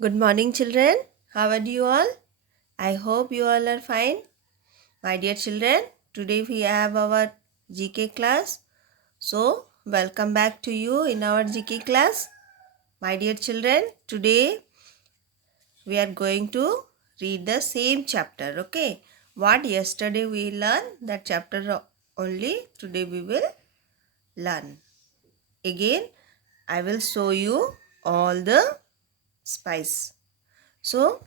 Good morning, children. How are you all? I hope you all are fine. My dear children, today we have our GK class. So, welcome back to you in our GK class. My dear children, today we are going to read the same chapter. Okay. What yesterday we learned, that chapter only today we will learn. Again, I will show you all the spice. So,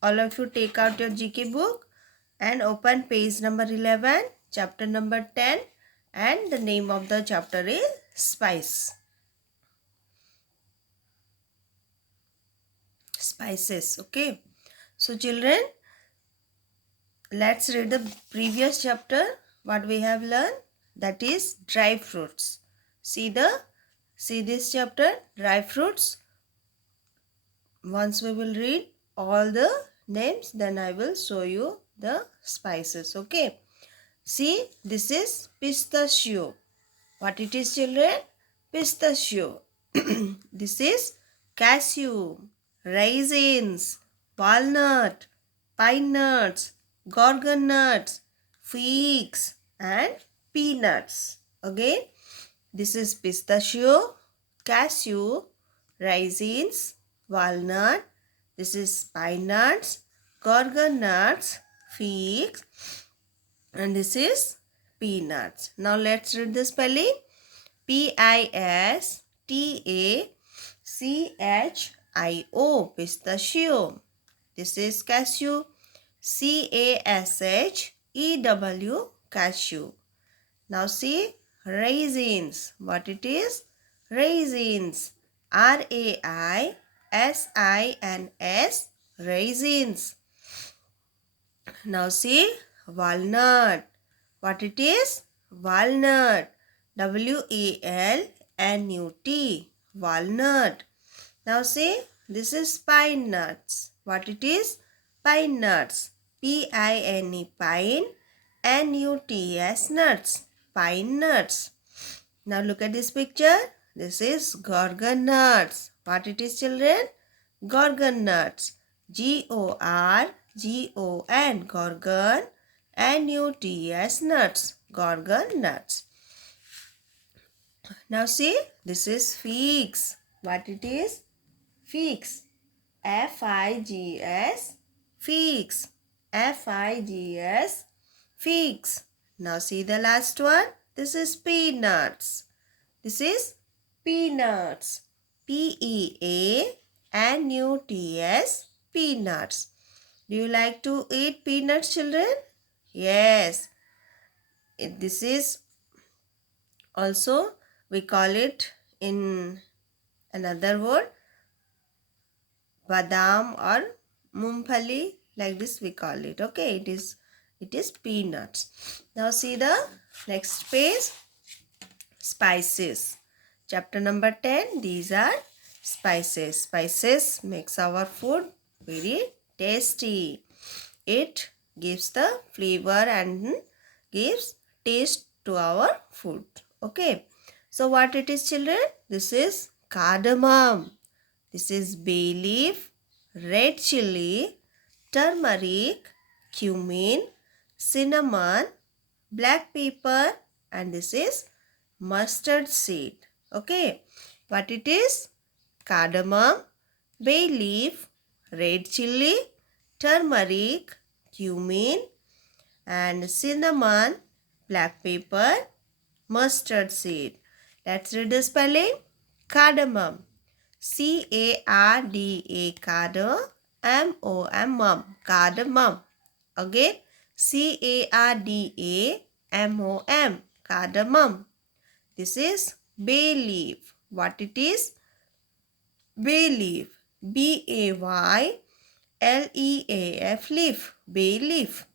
all of you take out your GK book and open page number 11, chapter number 10, and the name of the chapter is Spice. Spices, okay. So children, let's read the previous chapter. What we have learned, that is dry fruits. See this chapter, dry fruits. Once we will read all the names, then I will show you the spices, okay. See, this is pistachio. What it is, children? Pistachio. This is cashew, raisins, walnut, pine nuts, gorgon nuts, figs, and peanuts. Again, this is pistachio, cashew, raisins, walnut. This is pine nuts, gorgon nuts, figs, and this is peanuts. Now let's read the spelling. Pistachio, pistachio. This is cashew. Cashew, cashew. Now see raisins. What it is? Raisins. Raisins. Raisins. Now see walnut. What it is? Walnut. WALNUT. Walnut. Now see, this is pine nuts. What it is? Pine nuts. PINE. Pine. NUTS. Nuts. Pine nuts. Now look at this picture. This is gorgon nuts. What it is, children? Gorgon nuts. GORGON. Gorgon. NUTS. Nuts. Gorgon nuts. Now see, this is figs. What it is? Figs. FIGS. Figs. FIGS. Figs. Now see the last one. This is peanuts. This is peanuts. PEANUTS. Peanuts. Do you like to eat peanuts, children? Yes. This is also, we call it in another word, badam or mumphali, like this we call it. Okay, it is peanuts. Now see the next page, spices. Chapter number 10, these are spices. Spices makes our food very tasty. It gives the flavor and gives taste to our food. Okay. So what it is, children? This is cardamom. This is bay leaf, red chili, turmeric, cumin, cinnamon, black pepper, and this is mustard seed. Okay. What it is? Cardamom, bay leaf, red chili, turmeric, cumin, and cinnamon, black pepper, mustard seed. Let's read the spelling. Cardamom. CARDA. CARDAMOM. Cardamom. Again. CARDAMOM. Cardamom. This is bay leaf. What it is? Bay leaf. BAYLEAF. Leaf. Bay leaf.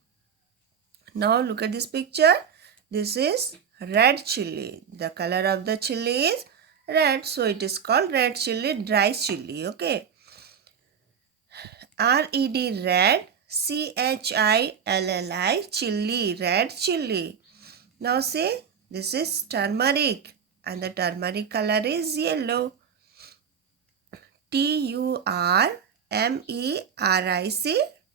Now look at this picture. This is red chili. The color of the chili is red, so it is called red chili, dry chili. Okay. RED, red. CHILLI, chili, red chili. Now say this is turmeric, and the turmeric color is yellow. Turmeric.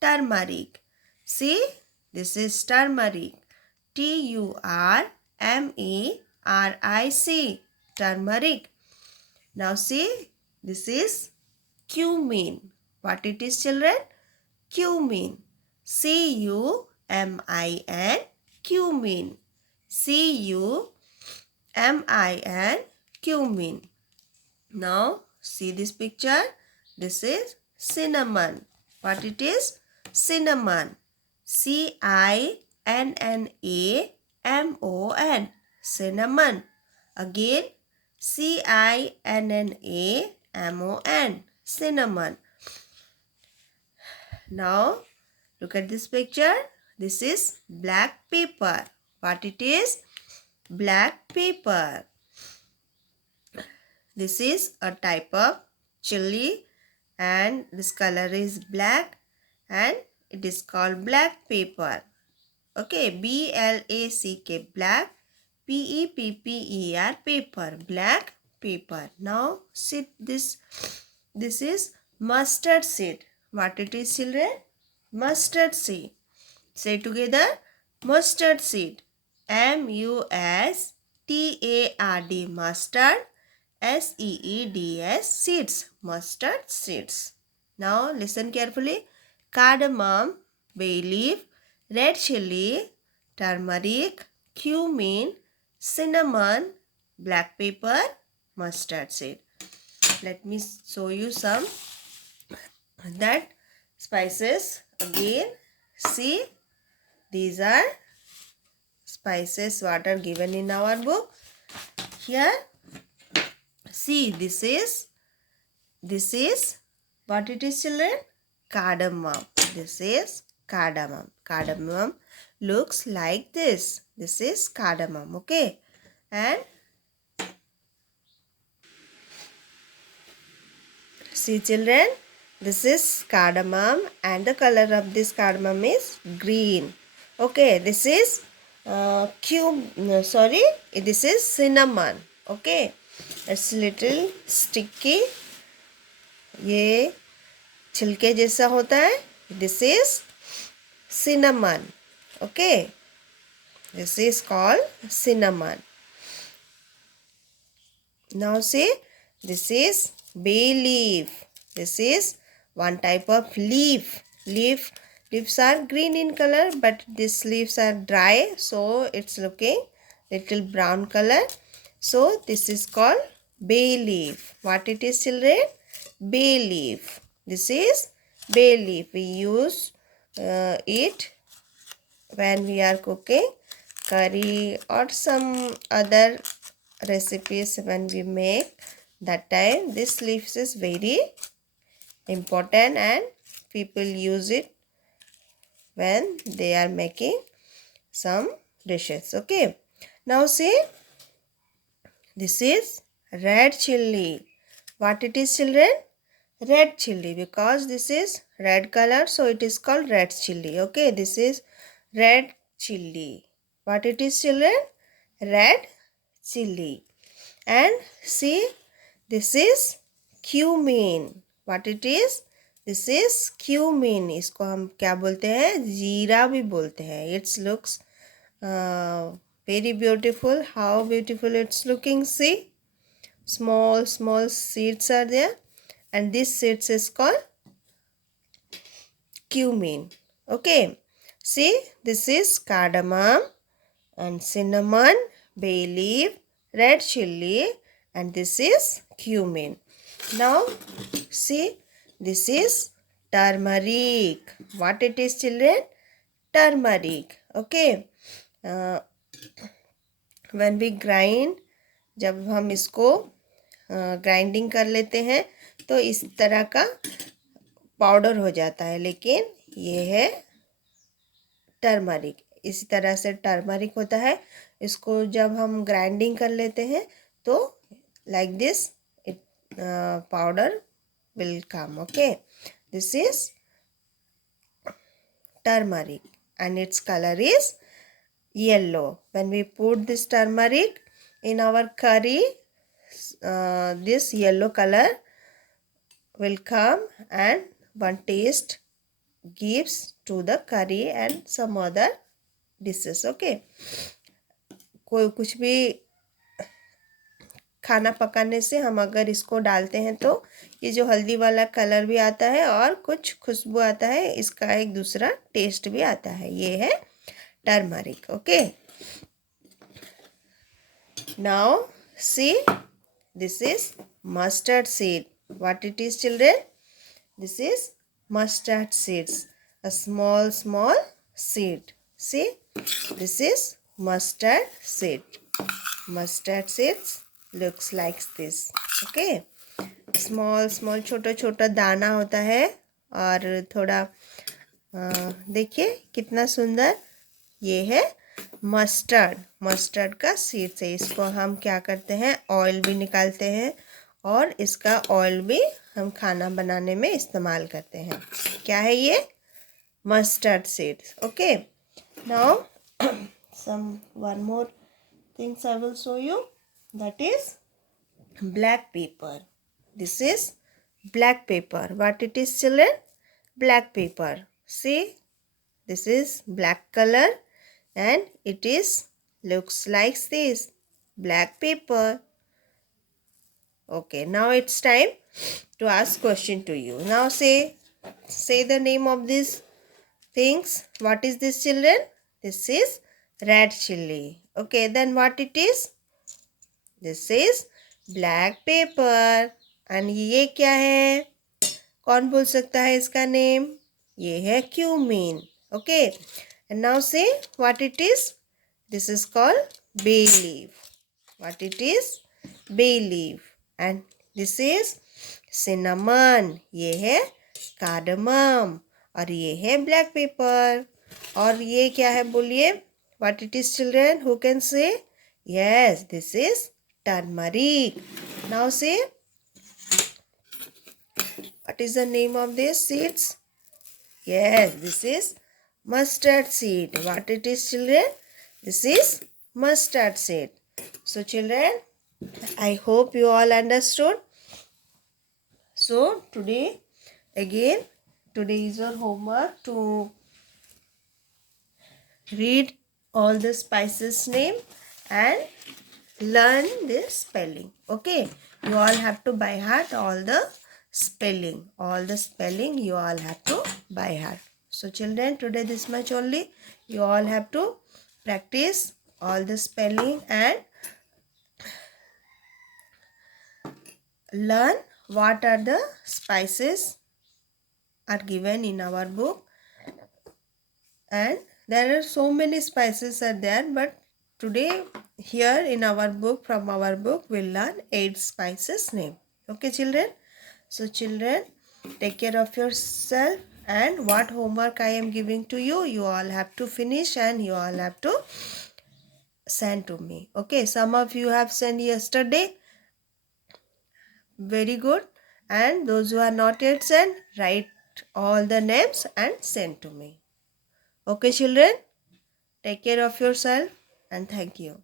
Turmeric. See, this is turmeric. Turmeric. Turmeric. Now see, this is cumin. What it is, children? Cumin. Cumin. Cumin. Cumin. Cumin. Now see this picture. This is cinnamon. What it is? Cinnamon. Cinnamon. Cinnamon. Again, cinnamon. Cinnamon. Now look at this picture. This is black pepper. What it is? Black pepper. This is a type of chili and this color is black and it is called black pepper. Okay, B-L-A-C-K, black, P-E-P-P-E-R, pepper, black pepper. Now see this is mustard seed. What it is, children? Mustard seed. Say together, mustard seed. M-U-S-T-A-R-D, mustard. S-E-E-D-S, seeds, mustard seeds. Now listen carefully. Cardamom, bay leaf, red chili, turmeric, cumin, cinnamon, black pepper, mustard seed. Let me show you some that spices again. See, these are spices what are given in our book. Here, see, this is what it is, children? Cardamom. This is cardamom. Cardamom looks like this. This is cardamom. Okay, and see, children, this is cardamom and the color of this cardamom is green. Okay, this is this is cinnamon. Okay, it's little sticky. ये छिलके जैसा होता है. This is cinnamon. Okay, this is called cinnamon. Now see, this is bay leaf. This is one type of leaf. Leaves are green in color, but these leaves are dry, so it's looking little brown color. So this is called bay leaf. What it is, children? Bay leaf. This is bay leaf. We use it when we are cooking curry or some other recipes. When we make, that time this leaves is very important and people use it when they are making some dishes. Okay, now see, this is red chili. What it is, children? Red chili, because this is red color, so it is called red chili. Okay, this is red chili. What it is, children? Red chili. And see, this is cumin. What it is? This is cumin. इसको हम क्या बोलते हैं? जीरा भी बोलते हैं. It looks very beautiful. How beautiful it's looking. See, small seeds are there, and this seeds is called cumin. Okay, see, this is cardamom and cinnamon, bay leaf, red chili, and this is cumin. Now see, this is turmeric. What it is, children? Turmeric. Okay, when we grind, जब हम इसको grinding कर लेते हैं तो इस तरह का पाउडर हो जाता है, लेकिन ये है टर्मरिक. इसी तरह से टर्मरिक होता है. इसको जब हम ग्राइंडिंग कर लेते हैं तो like this it powder will come. Okay, this is turmeric and its color is yellow. When we put this turmeric in our curry, this yellow color will come and one taste gives to the curry and some other dishes. Okay, कोई कुछ भी खाना पकाने से हम अगर इसको डालते हैं तो ये जो हल्दी वाला कलर भी आता है और कुछ खुशबू आता है, इसका एक दूसरा टेस्ट भी आता है। ये है turmeric. Okay, now see, this is mustard seed. What it is, children? This is mustard seeds, a small seed. See, this is mustard seed. Mustard seeds looks like this. Okay, small छोटा छोटा दाना होता है और थोड़ा देखिए कितना सुंदर। ये है मस्टर्ड का सीड्स है। इसको हम क्या करते हैं, ऑयल भी निकालते हैं और इसका ऑयल भी हम खाना बनाने में इस्तेमाल करते हैं। क्या है ये? Mustard seeds. Okay, now some one more things I will show you, that is black pepper. This is black pepper. What it is, children? Black pepper. See, this is black color and it is looks like this, black pepper. Okay, now it's time to ask question to you. Now say the name of these things. What is this, children? This is red chili. Okay, then what it is? This is black pepper. And ये क्या है? कौन बोल सकता है इसका name? ये है cumin. Okay, and now say what it is. This is called bay leaf. What it is? Bay leaf. And this is cinnamon. ये है cardamom. और ये है black pepper. और ये क्या है बोलिए? What it is, children? Who can say? Yes, this is turmeric. Now say, what is the name of these seeds? Yes, this is mustard seed. What it is, children? This is mustard seed. So children, I hope you all understood. So today is your homework to read all the spices name and learn the spelling. Okay, you all have to by heart all the spelling. All the spelling you all have to by heart. So children, today this much only. You all have to practice all the spelling and learn what are the spices are given in our book. And there are so many spices are there, but today here in our book, from our book, we'll learn 8 spices name. Okay, children? So children, take care of yourself, and what homework I am giving to you, you all have to finish and you all have to send to me. Okay, some of you have sent yesterday. Very good. And those who are not yet sent, write all the names and send to me. Okay, children? Take care of yourself and thank you.